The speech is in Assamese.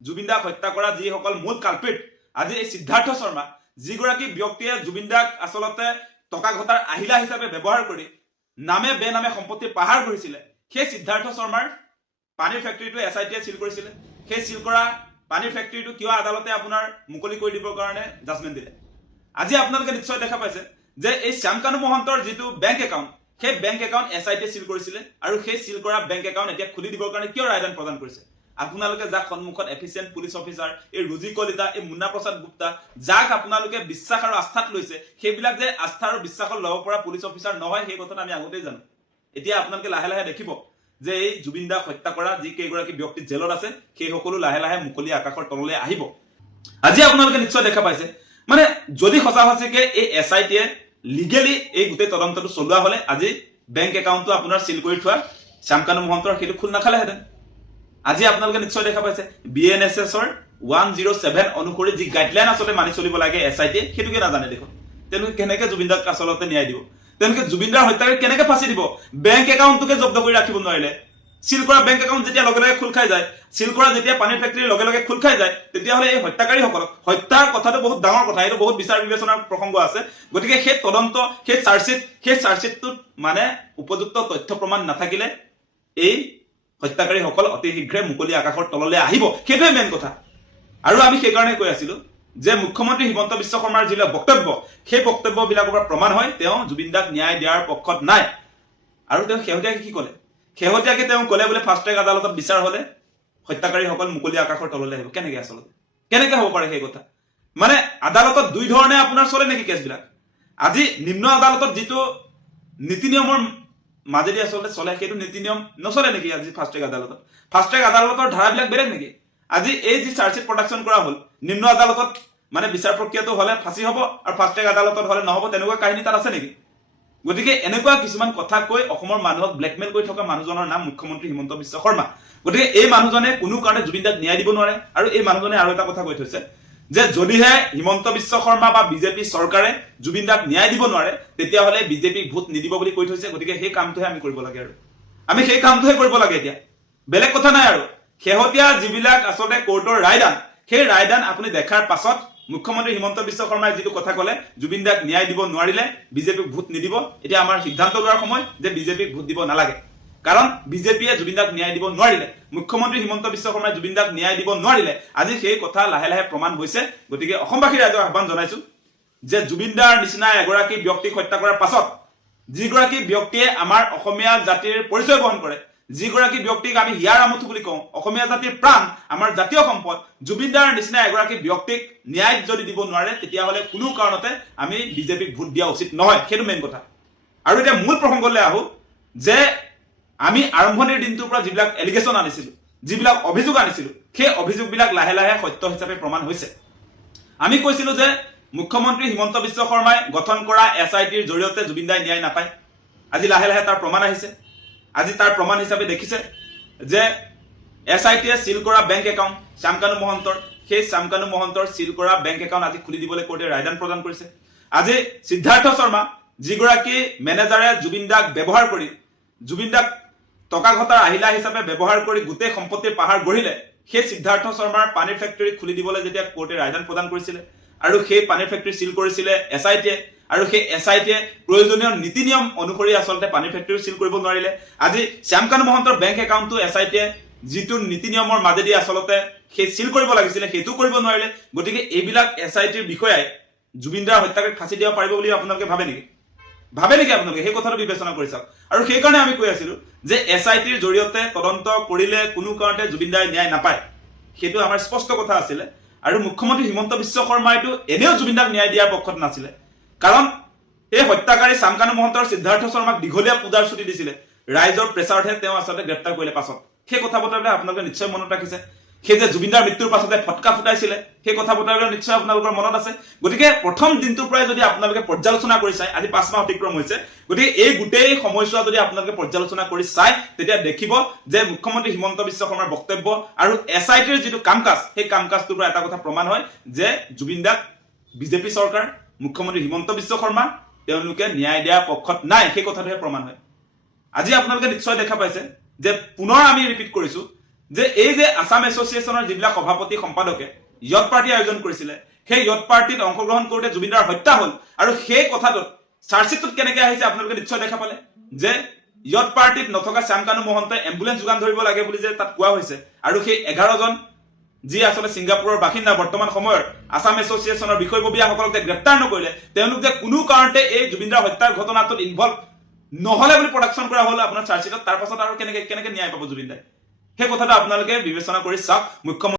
জুবিন দাক হত্যা কৰা যিসকল মূল কালপিট আজি এই সিদ্ধাৰ্থ শৰ্মা যিগৰাকী ব্যক্তিয়ে জুবিন দাক আচলতে টকা ঘটাৰ আহিলা হিচাপে ব্যৱহাৰ কৰি নামে বেনামে সম্পত্তিৰ পাহাৰ কৰিছিলে সেই সিদ্ধাৰ্থ শৰ্মাৰ পানীৰ ফেক্টৰীটো এছআইটিয়ে সিল কৰিছিলে সেই সিল কৰা পানীৰ ফেক্টৰীটো কিয় আদালতে আপোনাৰ মুকলি কৰি দিবৰ কাৰণে জাজমেণ্ট দিলে আজি আপোনালোকে নিশ্চয় দেখা পাইছে যে এই শ্যামকানু মহন্তৰ যিটো বেংক একাউণ্ট সেই বেংক একাউণ্ট এছআইটিয়ে সিল কৰিছিলে আৰু সেই সিল কৰা বেংক একাউণ্ট এতিয়া খুলি দিবৰ কাৰণে কিয় ৰায়দান প্ৰদান কৰিছে আপোনালোকে যাক সন্মুখত এফিচিয়েণ্ট পুলিচ অফিচাৰ এই ৰুজি কলিতা এই মুন্না প্ৰসাদ গুপ্তা যাক আপোনালোকে বিশ্বাস আৰু আস্থাত লৈছে সেইবিলাক যে আস্থা আৰু বিশ্বাসত ল'ব পৰা পুলিচ অফিচাৰ নহয় সেই কথাটো আমি আগতেই জানো এতিয়া আপোনালোকে লাহে লাহে দেখিব যে এই জুবিন দাক হত্যা কৰা যি কেইগৰাকী ব্যক্তি জেলত আছে সেই সকলো লাহে লাহে মুকলি আকাশৰ তললৈ আহিব আজি আপোনালোকে নিশ্চয় দেখা পাইছে মানে যদি সঁচা সঁচিকে এই এছআইটিয়ে লিগেলি এই গোটেই তদন্তটো চলোৱা হলে আজি বেংক একাউণ্টটো আপোনাৰ সিল কৰি থোৱা শ্যামকানু মহন্তৰ সেইটো খোল নাখালেহেঁতেন আজি আপোনালোকে নিশ্চয় দেখা পাইছে বিএনএছএছৰ 107 অনুসৰি যি গাইডলাইন আচলতে মানি চলিব লাগে এছআইটিয়ে সেইটোকে নাজানে দেখোন তেওঁলোকে কেনেকে জুবিন দাক আচলতে ন্যায় দিব তেওঁলোকে জুবিন দাৰ হত্যাকে কেনেকে ফাঁচি দিব বেংক একাউণ্টটোকে জব্দ কৰি ৰাখিব নোৱাৰিলে সিল কৰা বেংক একাউণ্ট যেতিয়া লগে লগে খোল খাই যায় সিল কৰা যেতিয়া পানীৰ ফেক্টৰীৰ লগে লগে খোল খাই যায় তেতিয়াহ'লে এই হত্যাকাৰীসকলক হত্যাৰ কথাটো বহুত ডাঙৰ কথা এইটো বহুত বিচাৰ বিবেচনাৰ প্ৰসংগ আছে গতিকে সেই তদন্ত সেই চাৰ্জশ্বিটটোত মানে উপযুক্ত তথ্য প্ৰমাণ নাথাকিলে এই হত্যাকাৰীসকল অতি শীঘ্ৰে মুকলি আকাশৰ তললৈ আহিব সেইটোৱে মেইন কথা আৰু আমি সেইকাৰণে কৈ আছিলো যে মুখ্যমন্ত্ৰী হিমন্ত বিশ্ব শৰ্মাৰ যিবিলাক বক্তব্য সেই বক্তব্যবিলাকৰ পৰা প্ৰমাণ হয় তেওঁ জুবিন দাক ন্যায় দিয়াৰ পক্ষত নাই আৰু তেওঁ শেহতীয়াকৈ কি ক'লে শেহতীয়াকৈ তেওঁ ক'লে বোলে ফাষ্ট ট্ৰেক আদালতত বিচাৰ হ'লে হত্যাকাৰীসকল মুকলি আকাশৰ তললৈ আহিব কেনেকে আচলতে কেনেকে হ'ব পাৰে সেই কথা মানে আদালতত দুই ধৰণে আপোনাৰ চলে নেকি কেছবিলাক আজি নিম্ন আদালতত যিটো নীতি নিয়মৰ মাজেদি আচলতে চলে সেইটো নীতি নিয়ম নচলে নেকি আজি ফাষ্ট ট্ৰেক আদালতৰ ধাৰাবিলাক বেলেগ নেকি আজি এই যি চাৰ্জশ্বিট প্ৰডাকশ্যন কৰা হ'ল নিম্ন আদালতত মানে বিচাৰ প্ৰক্ৰিয়াটো হ'লে ফাঁচি হ'ব আৰু ফাষ্ট ট্ৰেক আদালতত হ'লে নহ'ব তেনেকুৱা কাহিনী তাত আছে নেকি গতিকে এনেকুৱা কিছুমান কথা কৈ অসমৰ মানুহক ব্লেকমেইল কৰি থকা মানুহজনৰ নাম মুখ্যমন্ত্ৰী হিমন্ত বিশ্ব শৰ্মা গতিকে এই মানুহজনে কোনো কাৰণে জুবিন দাক ন্যায় দিব নোৱাৰে আৰু এই মানুহজনে আৰু এটা কথা কৈ থৈছে যে যদিহে হিমন্ত বিশ্ব শৰ্মা বা বিজেপি চৰকাৰে জুবিন দাক ন্যায় দিব নোৱাৰে তেতিয়াহ'লে বিজেপিক ভোট নিদিব বুলি কৈ থৈছে গতিকে সেই কামটোহে আমি কৰিব লাগে আৰু আমি সেই কামটোহে কৰিব লাগে এতিয়া বেলেগ কথা নাই আৰু শেহতীয়া যিবিলাক আচলতে কোৰ্টৰ ৰায়দান সেই ৰায়দান আপুনি দেখাৰ পাছত মুখ্যমন্ত্ৰী হিমন্ত বিশ্ব শৰ্মাই যিটো কথা ক'লে জুবিন দাক ন্যায় দিব নোৱাৰিলে বিজেপিক ভোট নিদিব এতিয়া আমাৰ সিদ্ধান্ত লোৱাৰ সময় যে বিজেপিক ভোট দিব নালাগে কাৰণ বিজেপিয়ে জুবিন দাক ন্যায় দিব নোৱাৰিলে মুখ্যমন্ত্ৰী হিমন্ত বিশ্ব শৰ্মাই জুবিন দাক ন্যায় দিব নোৱাৰিলে আজি সেই কথা লাহে লাহে প্ৰমাণ হৈছে গতিকে অসমবাসী ৰাইজক আহ্বান জনাইছো যে জুবিন দাৰ নিচিনা এগৰাকী ব্যক্তিক হত্যা কৰাৰ পাছত যিগৰাকী ব্যক্তিয়ে আমাৰ অসমীয়া জাতিৰ পৰিচয় বহন কৰে যিগৰাকী ব্যক্তিক আমি হিয়াৰ আমঠু বুলি কওঁ অসমীয়া জাতিৰ প্ৰাণ আমাৰ জাতীয় সম্পদ জুবিন দাৰ নিচিনা এগৰাকী ব্যক্তিক ন্যায় যদি দিব নোৱাৰে তেতিয়াহ'লে কোনো কাৰণতে আমি বিজেপিক ভোট দিয়া উচিত নহয় সেইটো মেইন কথা আৰু এতিয়া মূল প্ৰসংগলৈ আহো যে আমি আৰম্ভণিৰ দিনটোৰ পৰা যিবিলাক এলিগেশ্যন আনিছিলো যিবিলাক অভিযোগ আনিছিলো সেই অভিযোগবিলাক লাহে লাহে সত্য হিচাপে প্ৰমাণ হৈছে আমি কৈছিলো যে মুখ্যমন্ত্ৰী হিমন্ত বিশ্ব শৰ্মাই গঠন কৰা এছআইটিৰ জৰিয়তে জুবিন দাই ন্যায় নাপায় আজি লাহে লাহে তাৰ প্ৰমাণ আহিছে আজি তাৰ প্ৰমাণ হিচাপে দেখিছে যে এছআইটিয়ে সিল কৰা বেংক একাউণ্ট শ্যামকানু মহন্তৰ সেই শ্যামকানু মহন্তৰ সিল কৰা বেংক একাউণ্ট আজি খুলি দিবলৈ কোৰ্টে ৰায়দান প্ৰদান কৰিছে আজি সিদ্ধাৰ্থ শৰ্মা যিগৰাকী মেনেজাৰে জুবিন দাক ব্যৱহাৰ কৰি জুবিন দাক টকা ঘটাৰ আহিলা হিচাপে ব্যৱহাৰ কৰি গোটেই সম্পত্তিৰ পাহাৰ গঢ়িলে সেই সিদ্ধাৰ্থ শৰ্মাৰ পানীৰ ফেক্টৰী খুলি দিবলৈ যেতিয়া কোৰ্টে ৰায়দান প্ৰদান কৰিছিলে আৰু সেই পানীৰ ফেক্টৰী সিল কৰিছিলে এছআইটিয়ে আৰু সেই এছআইটিয়ে প্ৰয়োজনীয় নীতি নিয়ম অনুসৰি আচলতে পানীৰ ফেক্টৰী সিল কৰিব নোৱাৰিলে আজি শ্যামকানু মহন্তৰ বেংক একাউণ্টটো এছআইটিয়ে যিটো নীতি নিয়মৰ মাজেদি আচলতে সেই সিল কৰিব লাগিছিলে সেইটো কৰিব নোৱাৰিলে গতিকে এইবিলাক এছআইটিৰ বিষয়াই জুবিন দাৰ হত্যাকাৰীক ফাঁচি দিব পাৰিব বুলি আপোনালোকে ভাবে নেকি আপোনালোকে সেই কথাটো বিবেচনা কৰি চাওক আৰু সেইকাৰণে আমি কৈ আছিলো যে এছআইটিৰ জৰিয়তে তদন্ত কৰিলে কোনো কাৰণতে জুবিন দাই ন্যায় নাপায় সেইটো আমাৰ স্পষ্ট কথা আছিলে আৰু মুখ্যমন্ত্ৰী হিমন্ত বিশ্ব শৰ্মাইটো এনেও জুবিন দাক ন্যায় দিয়াৰ পক্ষত নাছিলে কাৰণ এই হত্যাকাৰী শ্যামকানু মহন্তৰ সিদ্ধাৰ্থ শৰ্মাক দীঘলীয়া পূজাৰ ছুটি দিছিলে ৰাইজৰ প্ৰেছাৰতহে তেওঁ আচলতে গ্ৰেপ্তাৰ কৰিলে পাছত সেই কথা বতৰাবিলাক আপোনালোকে নিশ্চয় মনত ৰাখিছে সেই যে জুবিন দাৰ মৃত্যুৰ পাছতে ফটকা ফুটাইছিলে সেই কথা বতৰাবিলাক নিশ্চয় আপোনালোকৰ মনত আছে গতিকে প্ৰথম দিনটোৰ পৰাই যদি আপোনালোকে পৰ্যালোচনা কৰি চাই আজি 5 মাহ অতিক্ৰম হৈছে গতিকে এই গোটেই সময়ছোৱা যদি আপোনালোকে পৰ্যালোচনা কৰি চাই তেতিয়া দেখিব যে মুখ্যমন্ত্ৰী হিমন্ত বিশ্ব শৰ্মাৰ বক্তব্য আৰু এছআইটিৰ যিটো কামকাজ সেই কামকাজটোৰ পৰা এটা কথা প্ৰমাণ হয় যে জুবিন দাক বিজেপি চৰকাৰ মুখ্যমন্ত্ৰী হিমন্ত বিশ্ব শৰ্মা তেওঁলোকে ন্যায় দিয়াৰ পক্ষত নাই সেই কথাটোহে প্ৰমাণ হয় আজি আপোনালোকে নিশ্চয় দেখা পাইছে যে পুনৰ আমি ৰিপিট কৰিছো যে এই যে আসাম এছ'চিয়েশ্যনৰ যিবিলাক সভাপতি সম্পাদকে য়ত পাৰ্টি আয়োজন কৰিছিলে সেই য়ত পাৰ্টিত অংশগ্ৰহণ কৰোঁতে জুবিনদাৰ হত্যা হ'ল আৰু সেই কথাটোত চাৰ্জশ্বিটটোত কেনেকৈ আহিছে আপোনালোকে নিশ্চয় দেখা পালে যে য়ত পাৰ্টিত নথকা শ্যামকানু মহন্তই এম্বুলেন্স যোগান ধৰিব লাগে বুলি যে তাত কোৱা হৈছে আৰু সেই 11জন যি আচলতে ছিংগাপুৰৰ বাসিন্দা বৰ্তমান সময়ৰ আসাম এছ'চিয়েশ্যনৰ বিষয়ববীয়াসকলক গ্ৰেপ্তাৰ নকৰিলে তেওঁলোক যে কোনো কাৰণতে এই জুবিনদাৰ হত্যাৰ ঘটনাটোত ইনভলভ নহলে বুলি প্ৰডাকশ্যন কৰা হ'ল আপোনাৰ চাৰ্জশ্বিটত তাৰ পাছত আৰু কেনেকে ন্যায় পাব জুবিনদাই সেই কথাটো আপোনালোকে বিবেচনা কৰি চাওক মুখ্যমন্ত্ৰী